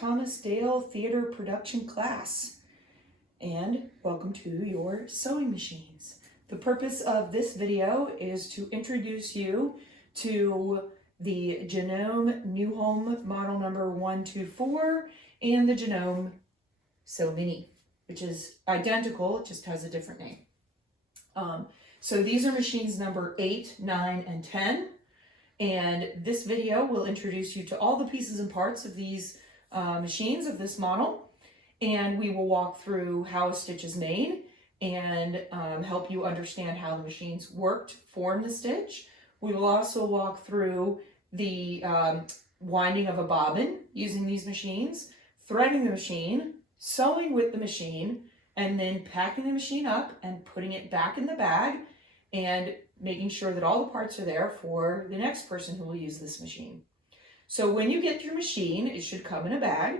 Thomas Dale Theater Production class, and welcome to your sewing machines. The purpose of this video is to introduce you to the Janome New Home model number 124 and the Janome Sew Mini, which is identical, it just has a different name. So these are machines number 8, 9, and 10. And this video will introduce you to all the pieces and parts of these machines of this model. And we will walk through how a stitch is made and help you understand how the machines worked, form the stitch. We will also walk through the winding of a bobbin using these machines, threading the machine, sewing with the machine, and then packing the machine up and putting it back in the bag and making sure that all the parts are there for the next person who will use this machine. So when you get your machine, it should come in a bag,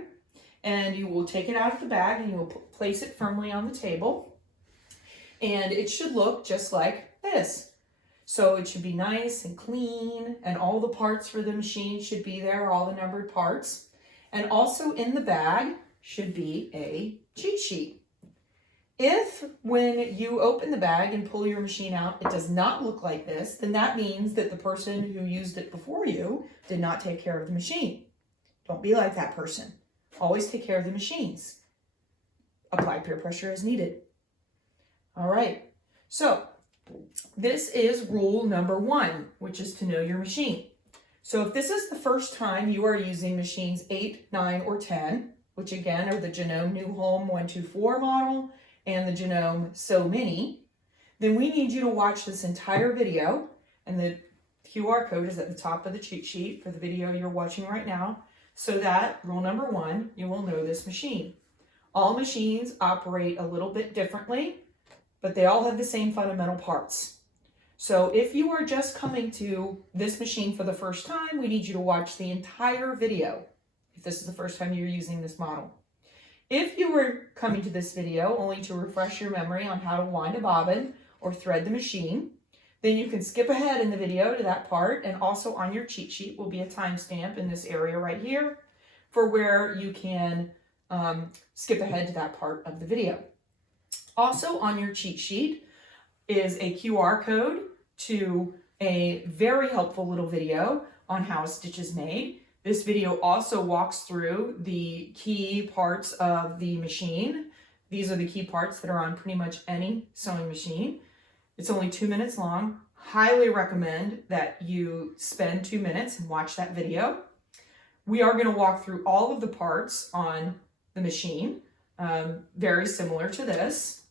and you will take it out of the bag and you will place it firmly on the table. And it should look just like this. So it should be nice and clean, and all the parts for the machine should be there, all the numbered parts. And also in the bag should be a cheat sheet. If when you open the bag and pull your machine out, it does not look like this, then that means that the person who used it before you did not take care of the machine. Don't be like that person. Always take care of the machines. Apply peer pressure as needed. All right, so this is rule number 1, which is to know your machine. So if this is the first time you are using machines 8, 9, or 10, which again are the Janome New Home 124 model, and the Janome Sew Mini, then we need you to watch this entire video, and the QR code is at the top of the cheat sheet for the video you're watching right now, so that, rule number 1, you will know this machine. All machines operate a little bit differently, but they all have the same fundamental parts. So if you are just coming to this machine for the first time, we need you to watch the entire video, if this is the first time you're using this model. If you were coming to this video only to refresh your memory on how to wind a bobbin or thread the machine, then you can skip ahead in the video to that part, and also on your cheat sheet will be a timestamp in this area right here for where you can skip ahead to that part of the video. Also on your cheat sheet is a QR code to a very helpful little video on how a stitch is made. This video also walks through the key parts of the machine. These are the key parts that are on pretty much any sewing machine. It's only 2 minutes long. Highly recommend that you spend 2 minutes and watch that video. We are going to walk through all of the parts on the machine, very similar to this.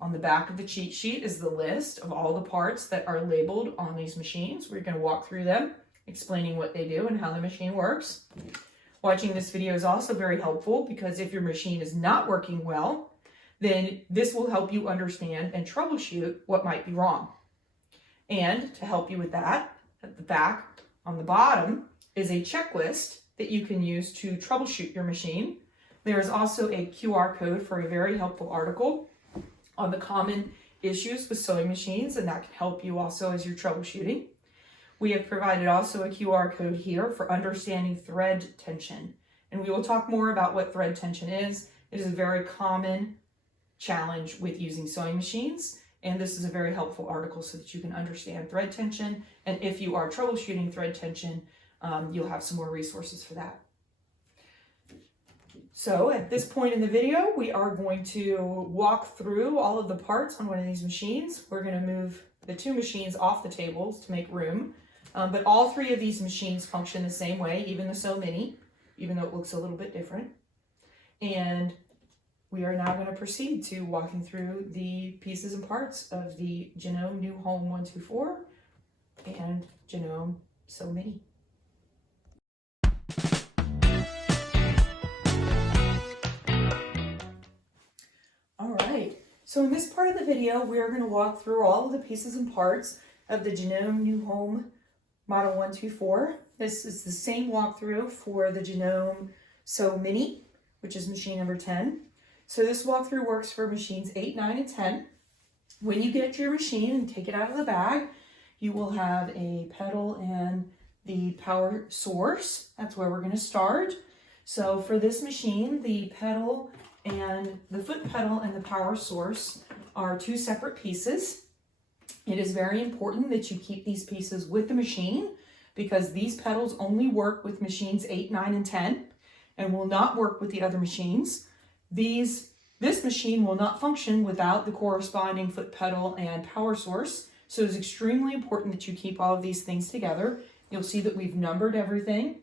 On the back of the cheat sheet is the list of all the parts that are labeled on these machines. We're going to walk through them, explaining what they do and how the machine works. Watching this video is also very helpful because if your machine is not working well, then this will help you understand and troubleshoot what might be wrong. And to help you with that, at the back on the bottom is a checklist that you can use to troubleshoot your machine. There is also a QR code for a very helpful article on the common issues with sewing machines, and that can help you also as you're troubleshooting. We have provided also a QR code here for understanding thread tension. And we will talk more about what thread tension is. It is a very common challenge with using sewing machines. And this is a very helpful article so that you can understand thread tension. And if you are troubleshooting thread tension, you'll have some more resources for that. So at this point in the video, we are going to walk through all of the parts on one of these machines. We're going to move the 2 machines off the tables to make room. But all 3 of these machines function the same way, even the Sew Mini, even though it looks a little bit different. And we are now going to proceed to walking through the pieces and parts of the Janome New Home 124 and Janome Sew Mini. All right, so in this part of the video, we are going to walk through all of the pieces and parts of the Janome New Home Model 124. This is the same walkthrough for the Janome Sew Mini, which is machine number 10. So this walkthrough works for machines 8, 9, and 10. When you get your machine and take it out of the bag, you will have a pedal and the power source. That's where we're going to start. So for this machine, the pedal and the foot pedal and the power source are two separate pieces. It is very important that you keep these pieces with the machine because these pedals only work with machines 8, 9, and 10 and will not work with the other machines. This machine will not function without the corresponding foot pedal and power source. So it's extremely important that you keep all of these things together. You'll see that we've numbered everything.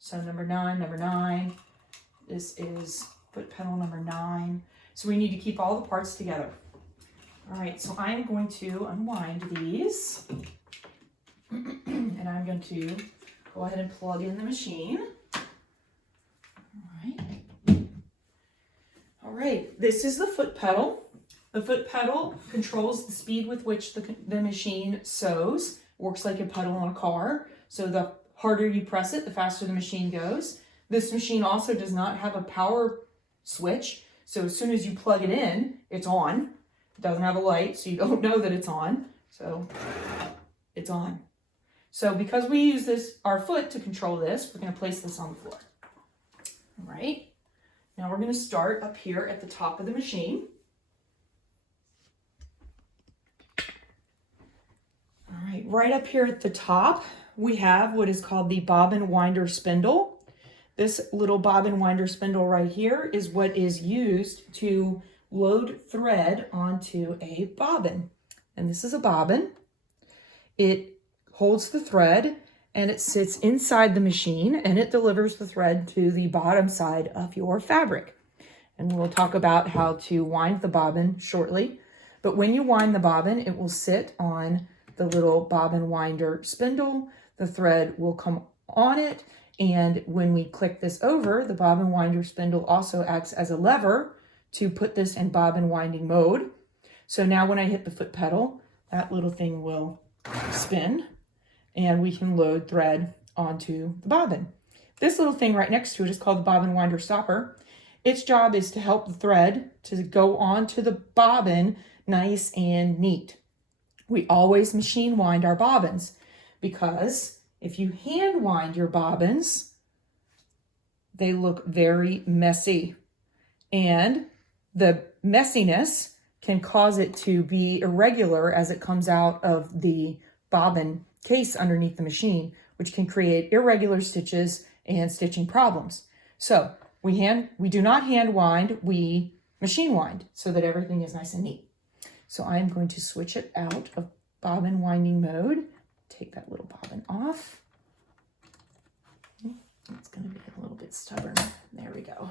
So number 9. This is foot pedal number 9. So we need to keep all the parts together. All right, so I am going to unwind these. And I'm going to go ahead and plug in the machine. All right, this is the foot pedal. The foot pedal controls the speed with which the machine sews. Works like a pedal on a car. So the harder you press it, the faster the machine goes. This machine also does not have a power switch. So as soon as you plug it in, it's on. It doesn't have a light, so you don't know that it's on. So it's on. So because we use our foot to control this, we're going to place this on the floor. All right. Now we're going to start up here at the top of the machine. All right, right up here at the top, we have what is called the bobbin winder spindle. This little bobbin winder spindle right here is what is used to load thread onto a bobbin. And this is a bobbin. It holds the thread and it sits inside the machine and it delivers the thread to the bottom side of your fabric. And we'll talk about how to wind the bobbin shortly. But when you wind the bobbin, it will sit on the little bobbin winder spindle. The thread will come on it. And when we click this over, the bobbin winder spindle also acts as a lever to put this in bobbin winding mode. So now when I hit the foot pedal, that little thing will spin and we can load thread onto the bobbin. This little thing right next to it is called the bobbin winder stopper. Its job is to help the thread to go onto the bobbin nice and neat. We always machine wind our bobbins because if you hand wind your bobbins, they look very messy. And the messiness can cause it to be irregular as it comes out of the bobbin case underneath the machine, which can create irregular stitches and stitching problems. So we do not hand wind, we machine wind so that everything is nice and neat. So I'm going to switch it out of bobbin winding mode. Take that little bobbin off. It's going to be a little bit stubborn. There we go.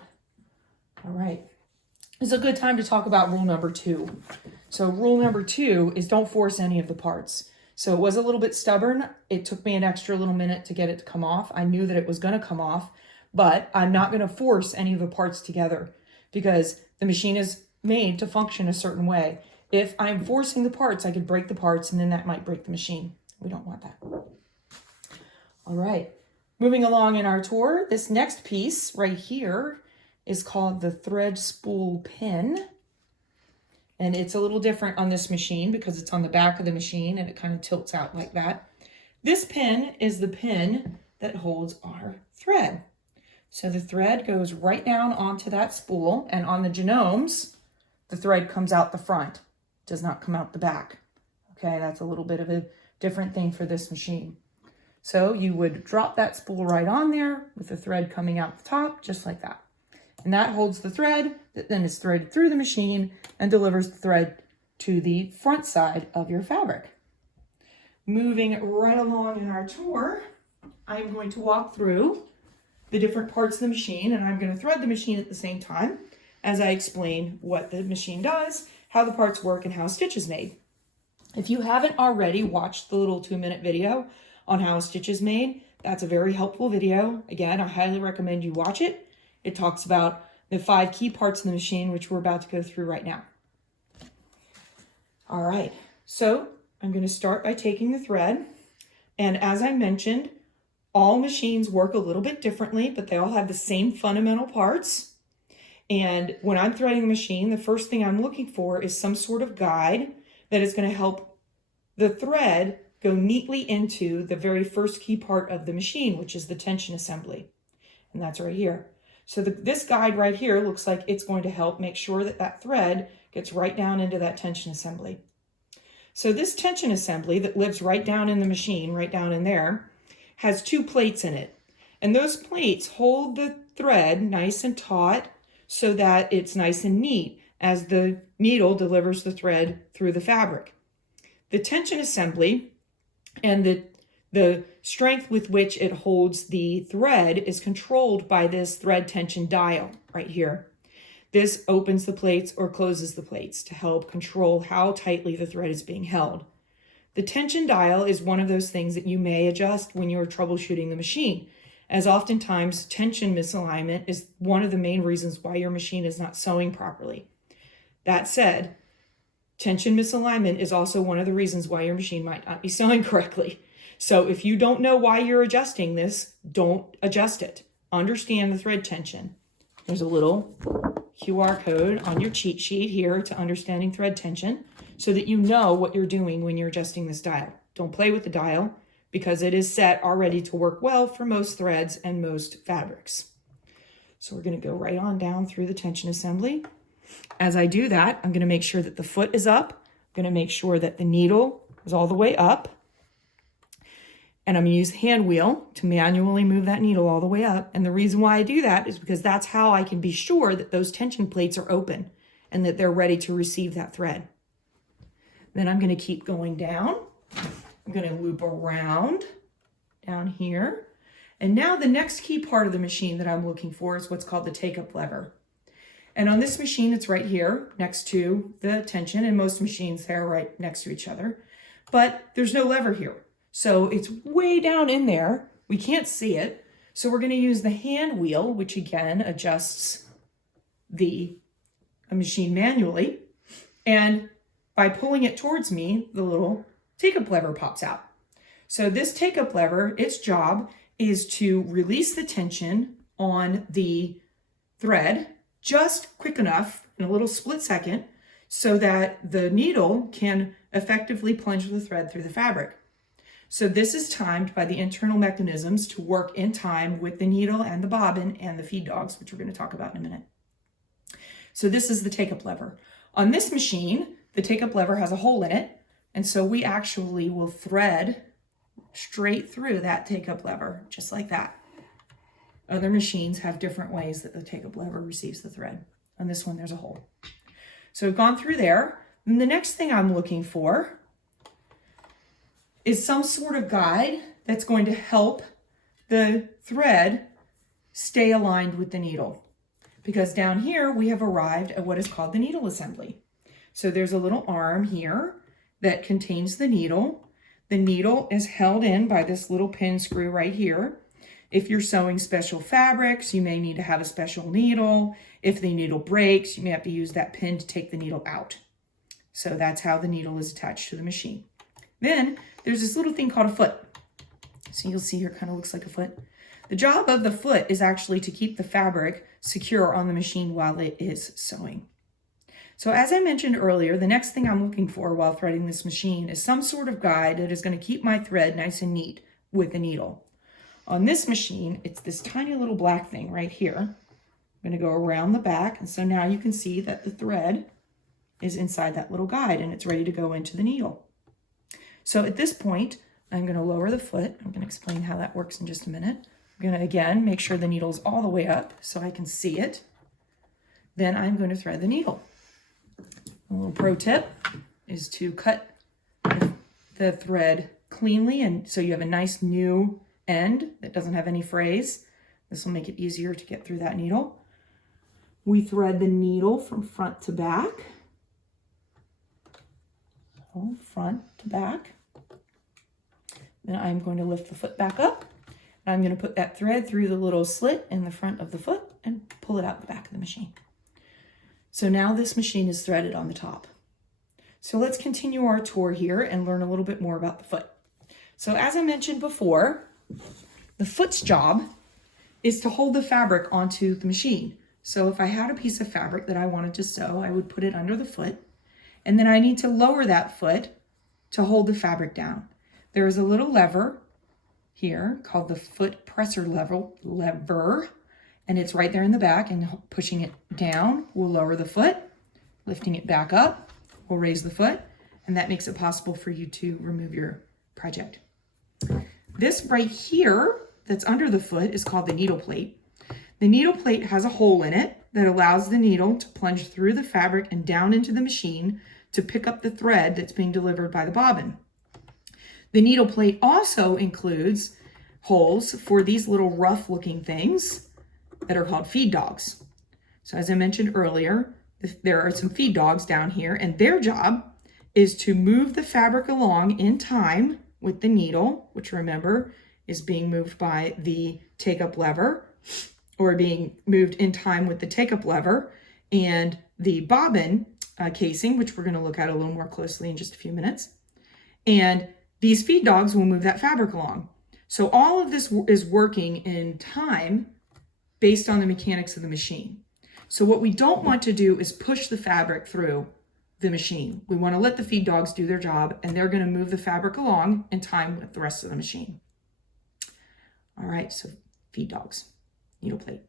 All right. It's a good time to talk about rule number 2. So rule number 2 is don't force any of the parts. So it was a little bit stubborn. It took me an extra little minute to get it to come off. I knew that it was going to come off, but I'm not going to force any of the parts together because the machine is made to function a certain way. If I'm forcing the parts, I could break the parts and then that might break the machine. We don't want that. All right. Moving along in our tour, this next piece right here is called the thread spool pin. And it's a little different on this machine because it's on the back of the machine and it kind of tilts out like that. This pin is the pin that holds our thread. So the thread goes right down onto that spool, and on the Janomes, the thread comes out the front, does not come out the back. Okay, that's a little bit of a different thing for this machine. So you would drop that spool right on there with the thread coming out the top, just like that. And that holds the thread that then is threaded through the machine and delivers the thread to the front side of your fabric. Moving right along in our tour, I'm going to walk through the different parts of the machine, and I'm going to thread the machine at the same time as I explain what the machine does, how the parts work, and how a stitch is made. If you haven't already watched the little 2-minute video on how a stitch is made, that's a very helpful video. Again, I highly recommend you watch it. It talks about the 5 key parts of the machine, which we're about to go through right now. All right, so I'm going to start by taking the thread. And as I mentioned, all machines work a little bit differently, but they all have the same fundamental parts. And when I'm threading the machine, the first thing I'm looking for is some sort of guide that is going to help the thread go neatly into the very first key part of the machine, which is the tension assembly. And that's right here. So this guide right here looks like it's going to help make sure that that thread gets right down into that tension assembly. So this tension assembly that lives right down in the machine, right down in there, has 2 plates in it. And those plates hold the thread nice and taut so that it's nice and neat as the needle delivers the thread through the fabric. The tension assembly and the strength with which it holds the thread is controlled by this thread tension dial right here. This opens the plates or closes the plates to help control how tightly the thread is being held. The tension dial is one of those things that you may adjust when you're troubleshooting the machine, as oftentimes tension misalignment is one of the main reasons why your machine is not sewing properly. That said, tension misalignment is also one of the reasons why your machine might not be sewing correctly. So if you don't know why you're adjusting this, don't adjust it. Understand the thread tension. There's a little QR code on your cheat sheet here to understanding thread tension so that you know what you're doing when you're adjusting this dial. Don't play with the dial because it is set already to work well for most threads and most fabrics. So we're going to go right on down through the tension assembly. As I do that, I'm going to make sure that the foot is up. I'm going to make sure that the needle is all the way up. And I'm going to use the hand wheel to manually move that needle all the way up. And the reason why I do that is because that's how I can be sure that those tension plates are open and that they're ready to receive that thread. Then I'm going to keep going down. I'm going to loop around down here. And now the next key part of the machine that I'm looking for is what's called the take-up lever. And on this machine, it's right here next to the tension, and most machines, they're right next to each other. But there's no lever here. So it's way down in there. We can't see it. So we're going to use the hand wheel, which again adjusts the machine manually. And by pulling it towards me, the little take-up lever pops out. So this take-up lever, its job is to release the tension on the thread just quick enough in a little split second so that the needle can effectively plunge the thread through the fabric. So this is timed by the internal mechanisms to work in time with the needle and the bobbin and the feed dogs, which we're going to talk about in a minute. So this is the take-up lever. On this machine, the take-up lever has a hole in it, and so we actually will thread straight through that take-up lever, just like that. Other machines have different ways that the take-up lever receives the thread. On this one, there's a hole. So we've gone through there. And the next thing I'm looking for is some sort of guide that's going to help the thread stay aligned with the needle. Because down here, we have arrived at what is called the needle assembly. So there's a little arm here that contains the needle. The needle is held in by this little pin screw right here. If you're sewing special fabrics, you may need to have a special needle. If the needle breaks, you may have to use that pin to take the needle out. So that's how the needle is attached to the machine. Then there's this little thing called a foot. So you'll see here, kind of looks like a foot. The job of the foot is actually to keep the fabric secure on the machine while it is sewing. So as I mentioned earlier, the next thing I'm looking for while threading this machine is some sort of guide that is going to keep my thread nice and neat with the needle. On this machine, it's this tiny little black thing right here. I'm going to go around the back, and so now you can see that the thread is inside that little guide and it's ready to go into the needle. So at this point, I'm going to lower the foot. I'm going to explain how that works in just a minute. I'm going to, again, make sure the needle is all the way up so I can see it. Then I'm going to thread the needle. A little pro tip is to cut the thread cleanly, and so you have a nice new end that doesn't have any frays. This will make it easier to get through that needle. We thread the needle from front to back. So front to back. Then I'm going to lift the foot back up. And I'm going to put that thread through the little slit in the front of the foot and pull it out the back of the machine. So now this machine is threaded on the top. So let's continue our tour here and learn a little bit more about the foot. So as I mentioned before, the foot's job is to hold the fabric onto the machine. So if I had a piece of fabric that I wanted to sew, I would put it under the foot, and then I need to lower that foot to hold the fabric down. There is a little lever here called the foot presser lever, and it's right there in the back, and pushing it down will lower the foot. Lifting it back up will raise the foot, and that makes it possible for you to remove your project. This right here that's under the foot is called the needle plate. The needle plate has a hole in it that allows the needle to plunge through the fabric and down into the machine to pick up the thread that's being delivered by the bobbin. The needle plate also includes holes for these little rough looking things that are called feed dogs. So as I mentioned earlier, there are some feed dogs down here, and their job is to move the fabric along in time with the needle, which remember is being moved by the take-up lever, or being moved in time with the take-up lever, and the bobbin casing, which we're going to look at a little more closely in just a few minutes. And these feed dogs will move that fabric along. So all of this is working in time based on the mechanics of the machine. So what we don't want to do is push the fabric through the machine. We want to let the feed dogs do their job, and they're going to move the fabric along in time with the rest of the machine. All right, so feed dogs, needle plate.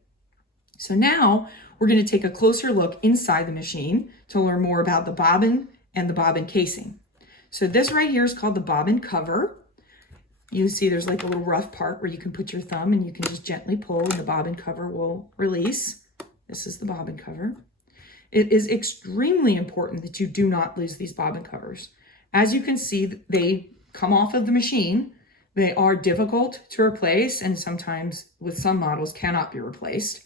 So now we're going to take a closer look inside the machine to learn more about the bobbin and the bobbin casing. So this right here is called the bobbin cover. You see there's like a little rough part where you can put your thumb and you can just gently pull and the bobbin cover will release. This is the bobbin cover. It is extremely important that you do not lose these bobbin covers. As you can see, they come off of the machine. They are difficult to replace, and sometimes with some models cannot be replaced,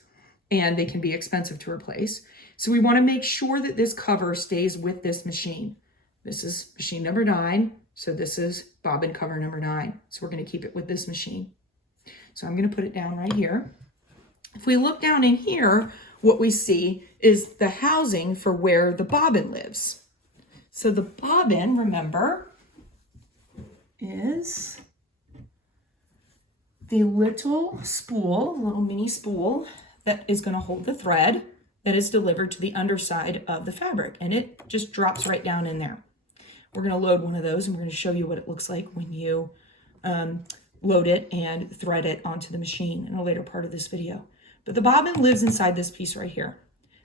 and they can be expensive to replace. So we want to make sure that this cover stays with this machine. This is machine number 9, so this is bobbin cover number 9. So we're going to keep it with this machine. So I'm going to put it down right here. If we look down in here, what we see is the housing for where the bobbin lives. So the bobbin, remember, is the little spool, little mini spool that is going to hold the thread that is delivered to the underside of the fabric, and it just drops right down in there. We're going to load one of those, and we're going to show you what it looks like when you load it and thread it onto the machine in a later part of this video. But the bobbin lives inside this piece right here.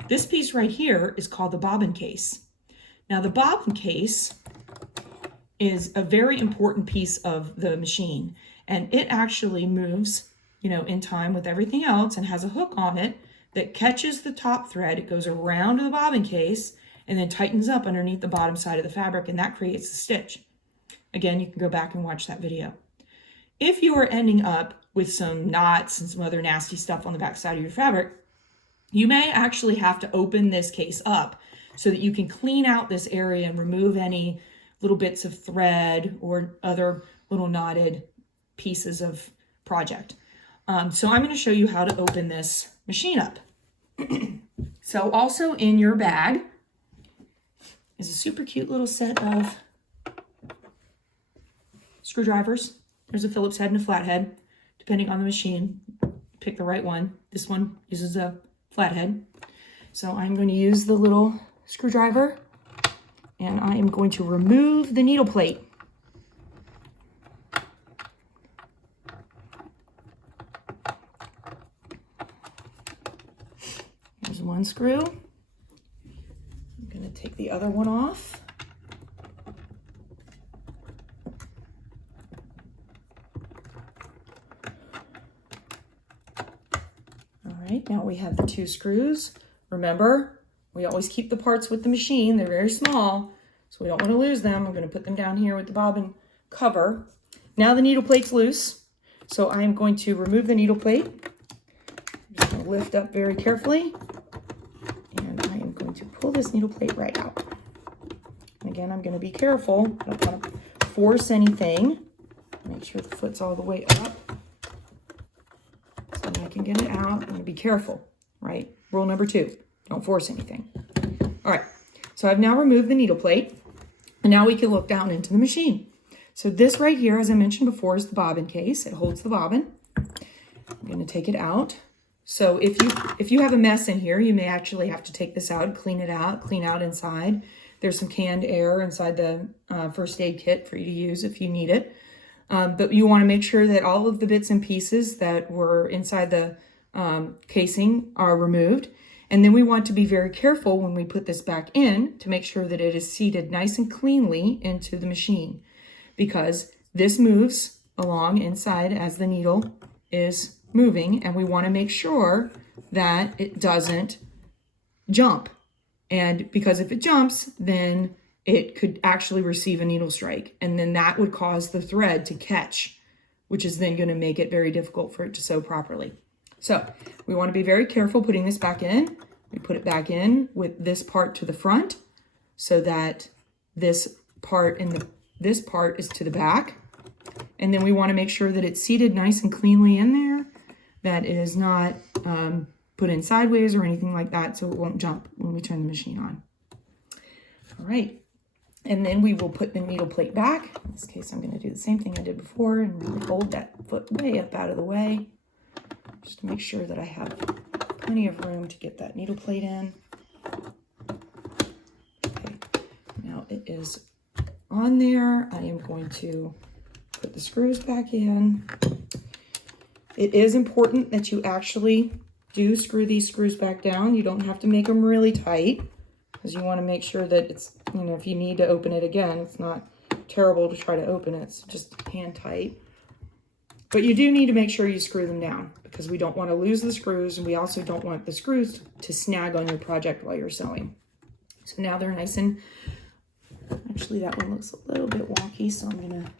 This piece right here is called the bobbin case. Now the bobbin case is a very important piece of the machine, and it actually moves, you know, in time with everything else and has a hook on it that catches the top thread. It goes around the bobbin case and then tightens up underneath the bottom side of the fabric, and that creates the stitch. Again, you can go back and watch that video. If you are ending up with some knots and some other nasty stuff on the back side of your fabric, you may actually have to open this case up so that you can clean out this area and remove any little bits of thread or other little knotted pieces of project. So I'm going to show you how to open this machine up. So also in your bag is a super cute little set of screwdrivers. There's a Phillips head and a flathead. Depending on the machine, pick the right one. This one uses a flathead. So I'm going to use the little screwdriver, and I am going to remove the needle plate. There's one screw. I'm going to take the other one off. Now we have the 2 screws. Remember, we always keep the parts with the machine. They're very small, so we don't want to lose them. I'm going to put them down here with the bobbin cover. Now the needle plate's loose, so I am going to remove the needle plate. I'm just going to lift up very carefully, and I am going to pull this needle plate right out. And again, I'm going to be careful. I don't want to force anything. Make sure the foot's all the way up. So I can get it out. I'm going to be careful, right? Rule number 2, don't force anything. All right, so I've now removed the needle plate, and now we can look down into the machine. So this right here, as I mentioned before, is the bobbin case. It holds the bobbin. I'm going to take it out. So if you have a mess in here, you may actually have to take this out, clean it out, clean out inside. There's some canned air inside the first aid kit for you to use if you need it. But you want to make sure that all of the bits and pieces that were inside the casing are removed. And then we want to be very careful when we put this back in to make sure that it is seated nice and cleanly into the machine, because this moves along inside as the needle is moving, and we want to make sure that it doesn't jump. And because if it jumps, then it could actually receive a needle strike, and then that would cause the thread to catch, which is then going to make it very difficult for it to sew properly. So we want to be very careful putting this back in. We put it back in with this part to the front so that this part this part is to the back. And then we want to make sure that it's seated nice and cleanly in there, that it is not put in sideways or anything like that, so it won't jump when we turn the machine on. All right, and then we will put the needle plate back. In this case, I'm going to do the same thing I did before and really hold that foot way up out of the way, just to make sure that I have plenty of room to get that needle plate in. Okay, now it is on there. I am going to put the screws back in. It is important that you actually do screw these screws back down. You don't have to make them really tight, because you want to make sure that it's, you know, if you need to open it again, it's not terrible to try to open it. It's just hand tight. But you do need to make sure you screw them down, because we don't want to lose the screws, and we also don't want the screws to snag on your project while you're sewing. So now they're nice and, actually that one looks a little bit wonky, so I'm going to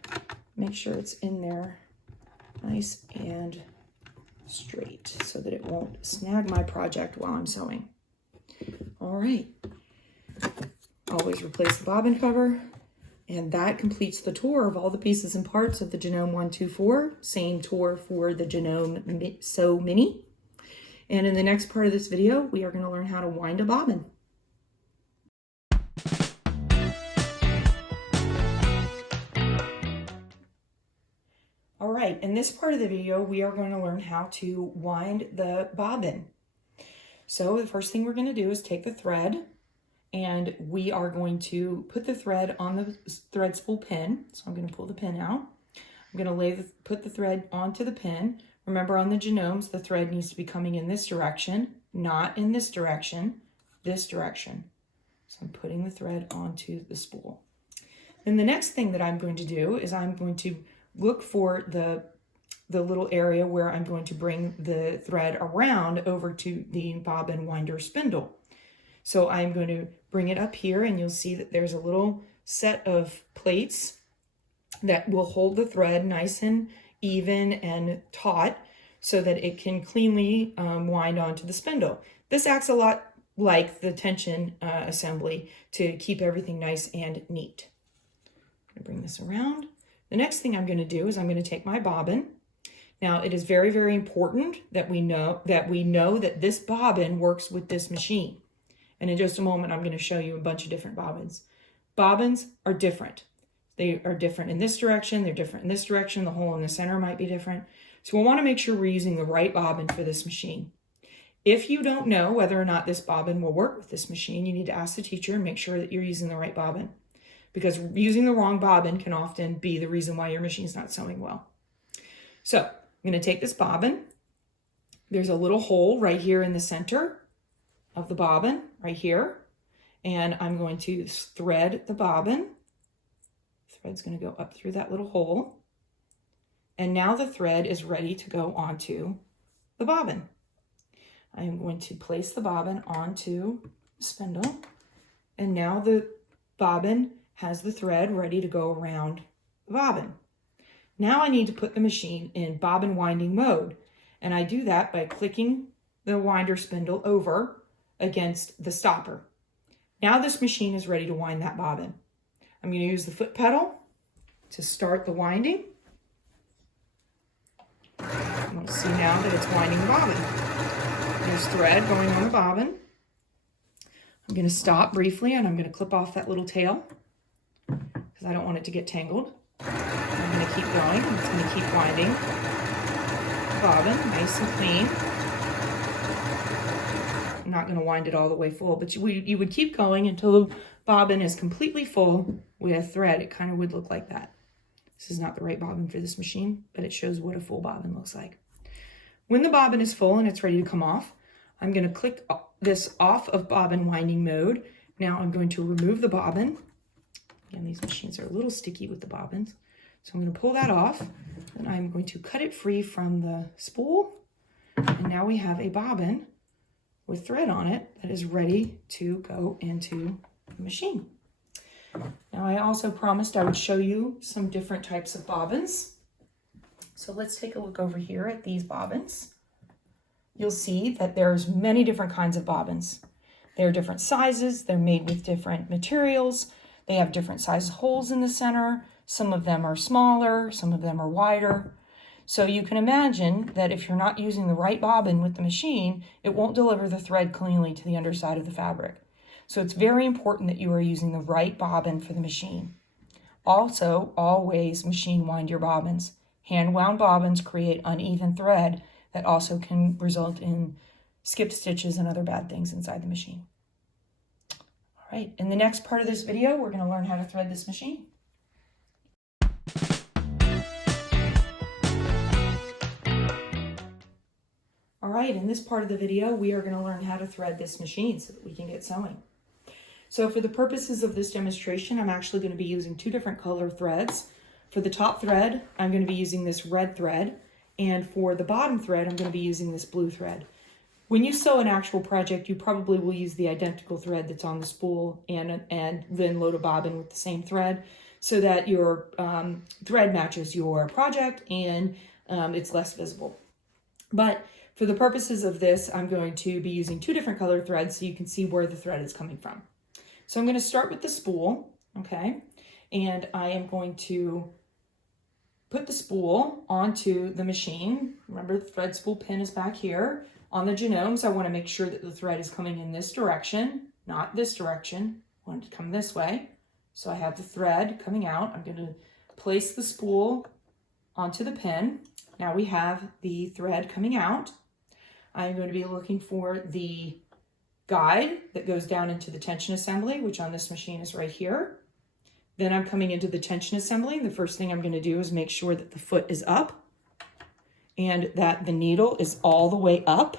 make sure it's in there nice and straight so that it won't snag my project while I'm sewing. All right, always replace the bobbin cover, and that completes the tour of all the pieces and parts of the Janome 124. Same tour for the Janome Sew Mini. And in the next part of this video, we are going to learn how to wind a bobbin. All right, in this part of the video, we are going to learn how to wind the bobbin. So the first thing we're going to do is take the thread, and we are going to put the thread on the thread spool pin. So I'm going to pull the pin out. I'm going to put the thread onto the pin. Remember, on the Janomes, the thread needs to be coming in this direction, not in this direction, this direction. So I'm putting the thread onto the spool. Then the next thing that I'm going to do is I'm going to look for the little area where I'm going to bring the thread around over to the bobbin winder spindle. So I'm going to bring it up here, and you'll see that there's a little set of plates that will hold the thread nice and even and taut so that it can cleanly wind onto the spindle. This acts a lot like the tension assembly to keep everything nice and neat. I'm going to bring this around. The next thing I'm going to do is I'm going to take my bobbin. Now, it is very, very important that we know that this bobbin works with this machine. And in just a moment, I'm going to show you a bunch of different bobbins. Bobbins are different. They are different in this direction. They're different in this direction. The hole in the center might be different. So we want to make sure we're using the right bobbin for this machine. If you don't know whether or not this bobbin will work with this machine, you need to ask the teacher and make sure that you're using the right bobbin, because using the wrong bobbin can often be the reason why your machine's not sewing well. So I'm going to take this bobbin. There's a little hole right here in the center of the bobbin, right here. And I'm going to thread the bobbin. The thread's going to go up through that little hole. And now the thread is ready to go onto the bobbin. I am going to place the bobbin onto the spindle. And now the bobbin has the thread ready to go around the bobbin. Now I need to put the machine in bobbin winding mode. And I do that by clicking the winder spindle over against the stopper. Now this machine is ready to wind that bobbin. I'm going to use the foot pedal to start the winding. You'll see now that it's winding the bobbin. There's thread going on the bobbin. I'm going to stop briefly, and I'm going to clip off that little tail because I don't want it to get tangled. I'm going to keep going, and it's going to keep winding the bobbin nice and clean. I'm not going to wind it all the way full, but you would keep going until the bobbin is completely full with thread. It kind of would look like that. This is not the right bobbin for this machine, but it shows what a full bobbin looks like. When the bobbin is full and it's ready to come off, I'm going to click this off of bobbin winding mode. Now I'm going to remove the bobbin. Again, these machines are a little sticky with the bobbins. So I'm going to pull that off, and I'm going to cut it free from the spool. And now we have a bobbin with thread on it that is ready to go into the machine. Now I also promised I would show you some different types of bobbins. So let's take a look over here at these bobbins. You'll see that there's many different kinds of bobbins. They're different sizes, they're made with different materials, they have different size holes in the center, some of them are smaller, some of them are wider. So you can imagine that if you're not using the right bobbin with the machine, it won't deliver the thread cleanly to the underside of the fabric. So it's very important that you are using the right bobbin for the machine. Also, always machine wind your bobbins. Hand wound bobbins create uneven thread that also can result in skip stitches and other bad things inside the machine. All right, in the next part of this video, we're going to learn how to thread this machine. All right, in this part of the video, we are going to learn how to thread this machine so that we can get sewing. So for the purposes of this demonstration, I'm actually going to be using two different color threads. For the top thread, I'm going to be using this red thread, and for the bottom thread, I'm going to be using this blue thread. When you sew an actual project, you probably will use the identical thread that's on the spool and then load a bobbin with the same thread so that your thread matches your project and it's less visible. But for the purposes of this, I'm going to be using two different color threads so you can see where the thread is coming from. So I'm going to start with the spool, okay? And I am going to put the spool onto the machine. Remember, the thread spool pin is back here. On the Janomes, I want to make sure that the thread is coming in this direction, not this direction. I want it to come this way. So I have the thread coming out. I'm going to place the spool onto the pin. Now we have the thread coming out. I'm going to be looking for the guide that goes down into the tension assembly, which on this machine is right here. Then I'm coming into the tension assembly. The first thing I'm going to do is make sure that the foot is up and that the needle is all the way up,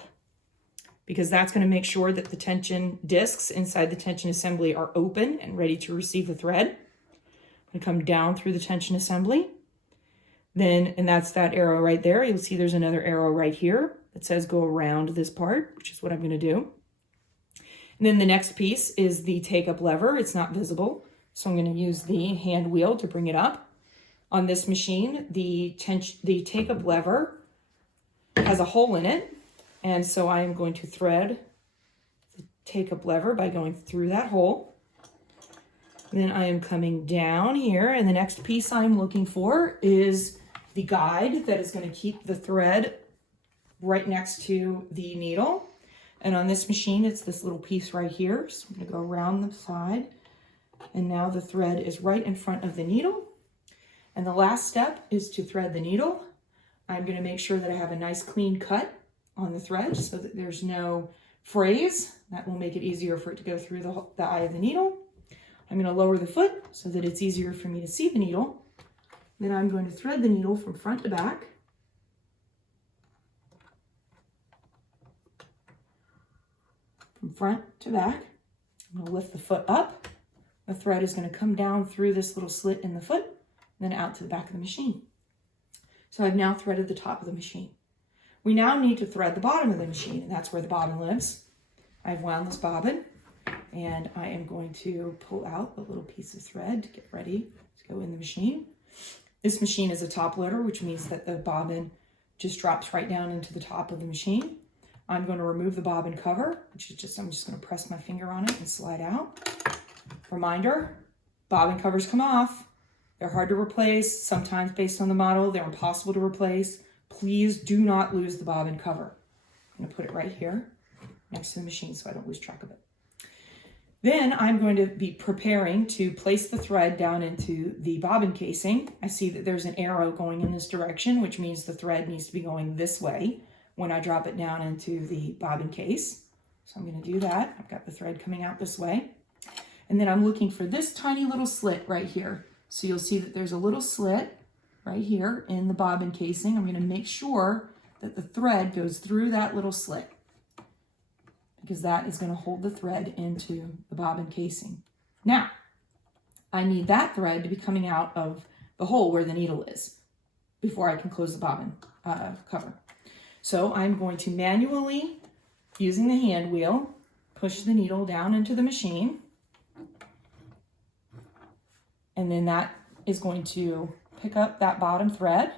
because that's going to make sure that the tension discs inside the tension assembly are open and ready to receive the thread. I'm going to come down through the tension assembly. Then, and that's that arrow right there. You'll see there's another arrow right here that says go around this part, which is what I'm going to do. And then the next piece is the take-up lever. It's not visible, so I'm going to use the hand wheel to bring it up. On this machine, the take-up lever has a hole in it, and so I am going to thread the take-up lever by going through that hole. Then I am coming down here, and the next piece I'm looking for is the guide that is going to keep the thread right next to the needle. And on this machine, it's this little piece right here. So I'm going to go around the side, and now the thread is right in front of the needle. And the last step is to thread the needle. I'm going to make sure that I have a nice clean cut on the thread so that there's no frays. That will make it easier for it to go through the eye of the needle. I'm going to lower the foot so that it's easier for me to see the needle. Then I'm going to thread the needle from front to back. From front to back. I'm going to lift the foot up. The thread is going to come down through this little slit in the foot, and then out to the back of the machine. So I've now threaded the top of the machine. We now need to thread the bottom of the machine, and that's where the bobbin lives. I've wound this bobbin, and I am going to pull out a little piece of thread to get ready to go in the machine. This machine is a top loader, which means that the bobbin just drops right down into the top of the machine. I'm going to remove the bobbin cover, which is just, I'm just going to press my finger on it and slide out. Reminder, bobbin covers come off. They're hard to replace. Sometimes based on the model, they're impossible to replace. Please do not lose the bobbin cover. I'm going to put it right here next to the machine so I don't lose track of it. Then I'm going to be preparing to place the thread down into the bobbin casing. I see that there's an arrow going in this direction, which means the thread needs to be going this way when I drop it down into the bobbin case. So I'm going to do that. I've got the thread coming out this way. And then I'm looking for this tiny little slit right here. So you'll see that there's a little slit right here in the bobbin casing. I'm going to make sure that the thread goes through that little slit, because that is going to hold the thread into the bobbin casing. Now, I need that thread to be coming out of the hole where the needle is before I can close the bobbin cover. So I'm going to manually, using the hand wheel, push the needle down into the machine. And then that is going to pick up that bottom thread.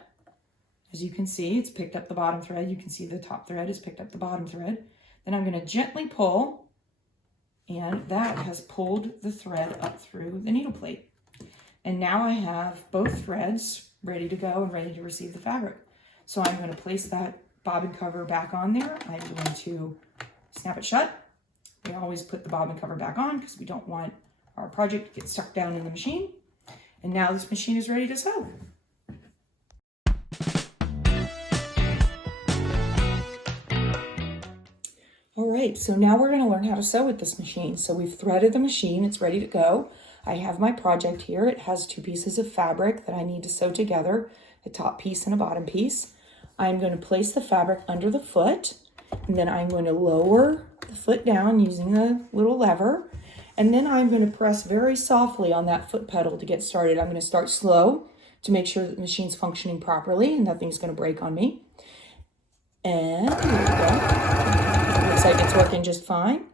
As you can see, it's picked up the bottom thread. You can see the top thread has picked up the bottom thread. Then I'm going to gently pull, and that has pulled the thread up through the needle plate. And now I have both threads ready to go and ready to receive the fabric. So I'm going to place that bobbin cover back on there. I'm going to snap it shut. We always put the bobbin cover back on because we don't want our project to get stuck down in the machine. And now this machine is ready to sew. All right, so now we're going to learn how to sew with this machine. So we've threaded the machine, it's ready to go. I have my project here. It has 2 pieces of fabric that I need to sew together, a top piece and a bottom piece. I'm going to place the fabric under the foot, and then I'm going to lower the foot down using the little lever. And then I'm going to press very softly on that foot pedal to get started. I'm going to start slow to make sure that the machine's functioning properly and nothing's going to break on me. And here we go. Looks like it's working just fine.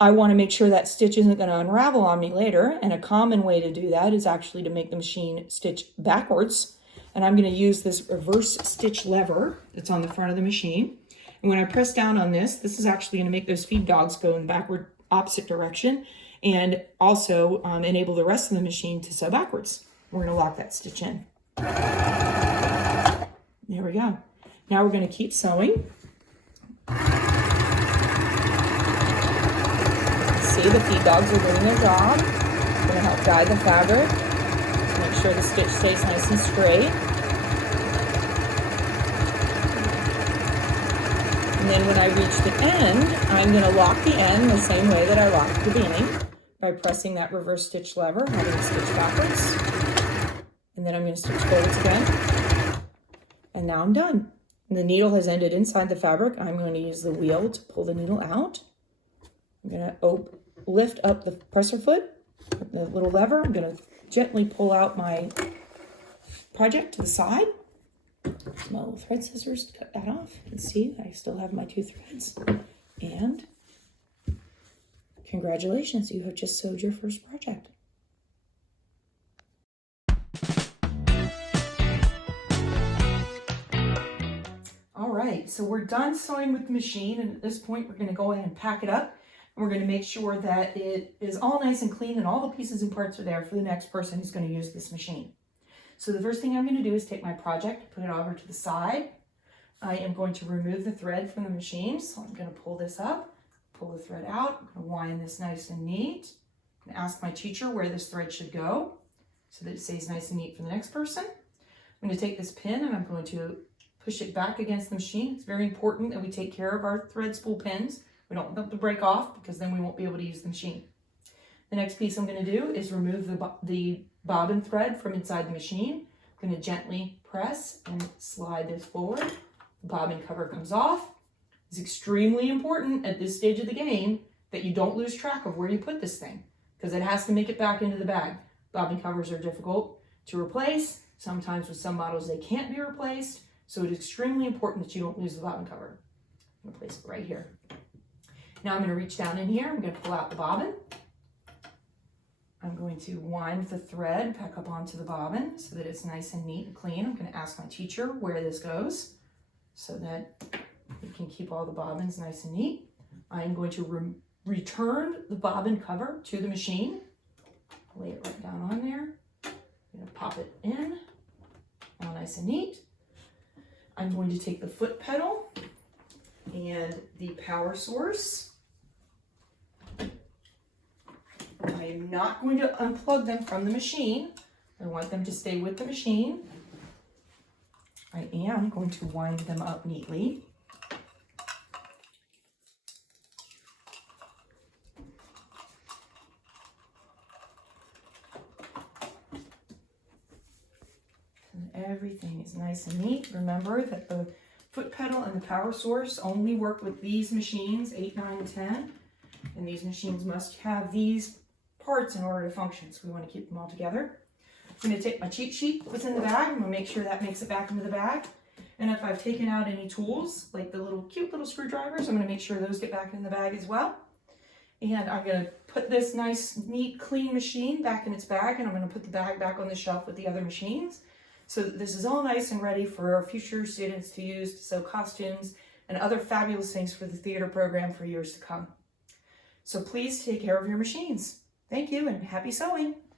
I want to make sure that stitch isn't going to unravel on me later. And a common way to do that is actually to make the machine stitch backwards. And I'm going to use this reverse stitch lever that's on the front of the machine. And when I press down on this, this is actually going to make those feed dogs go in the backward opposite direction and also enable the rest of the machine to sew backwards. We're going to lock that stitch in. There we go. Now we're going to keep sewing. See, the feed dogs are doing their job. I'm going to help guide the fabric to make sure the stitch stays nice and straight. And then when I reach the end, I'm going to lock the end the same way that I locked the beginning by pressing that reverse stitch lever, having to stitch backwards. And then I'm going to stitch forwards again. And now I'm done. And the needle has ended inside the fabric. I'm going to use the wheel to pull the needle out. I'm going to lift up the presser foot, the little lever. I'm going to gently pull out my project to the side. My little thread scissors to cut that off. You can see I still have my 2 threads. And congratulations, you have just sewed your first project. All right, so we're done sewing with the machine, and at this point we're going to go ahead and pack it up. And we're going to make sure that it is all nice and clean and all the pieces and parts are there for the next person who's going to use this machine. So the first thing I'm going to do is take my project, put it over to the side. I am going to remove the thread from the machine. So I'm going to pull this up, pull the thread out. I'm going to wind this nice and neat. I'm going to ask my teacher where this thread should go so that it stays nice and neat for the next person. I'm going to take this pin and I'm going to push it back against the machine. It's very important that we take care of our thread spool pins. We don't want them to break off because then we won't be able to use the machine. The next piece I'm going to do is remove the bobbin thread from inside the machine. I'm going to gently press and slide this forward. The bobbin cover comes off. It's extremely important at this stage of the game that you don't lose track of where you put this thing because it has to make it back into the bag. Bobbin covers are difficult to replace. Sometimes with some models they can't be replaced. So it's extremely important that you don't lose the bobbin cover. I'm going to place it right here. Now I'm going to reach down in here. I'm going to pull out the bobbin. I'm going to wind the thread back up onto the bobbin so that it's nice and neat and clean. I'm going to ask my teacher where this goes so that we can keep all the bobbins nice and neat. I'm going to return the bobbin cover to the machine. Lay it right down on there. I'm going to pop it in, all nice and neat. I'm going to take the foot pedal and the power source. I am not going to unplug them from the machine. I want them to stay with the machine. I am going to wind them up neatly. And everything is nice and neat. Remember that the foot pedal and the power source only work with these machines, 8, 9, and 10. And these machines must have these parts in order to function, so we want to keep them all together. I'm going to take my cheat sheet that's in the bag. I'm going to make sure that makes it back into the bag. And if I've taken out any tools, like the little cute little screwdrivers, I'm going to make sure those get back in the bag as well. And I'm going to put this nice, neat, clean machine back in its bag, and I'm going to put the bag back on the shelf with the other machines. So that this is all nice and ready for our future students to use to sew costumes and other fabulous things for the theater program for years to come. So please take care of your machines. Thank you and happy sewing!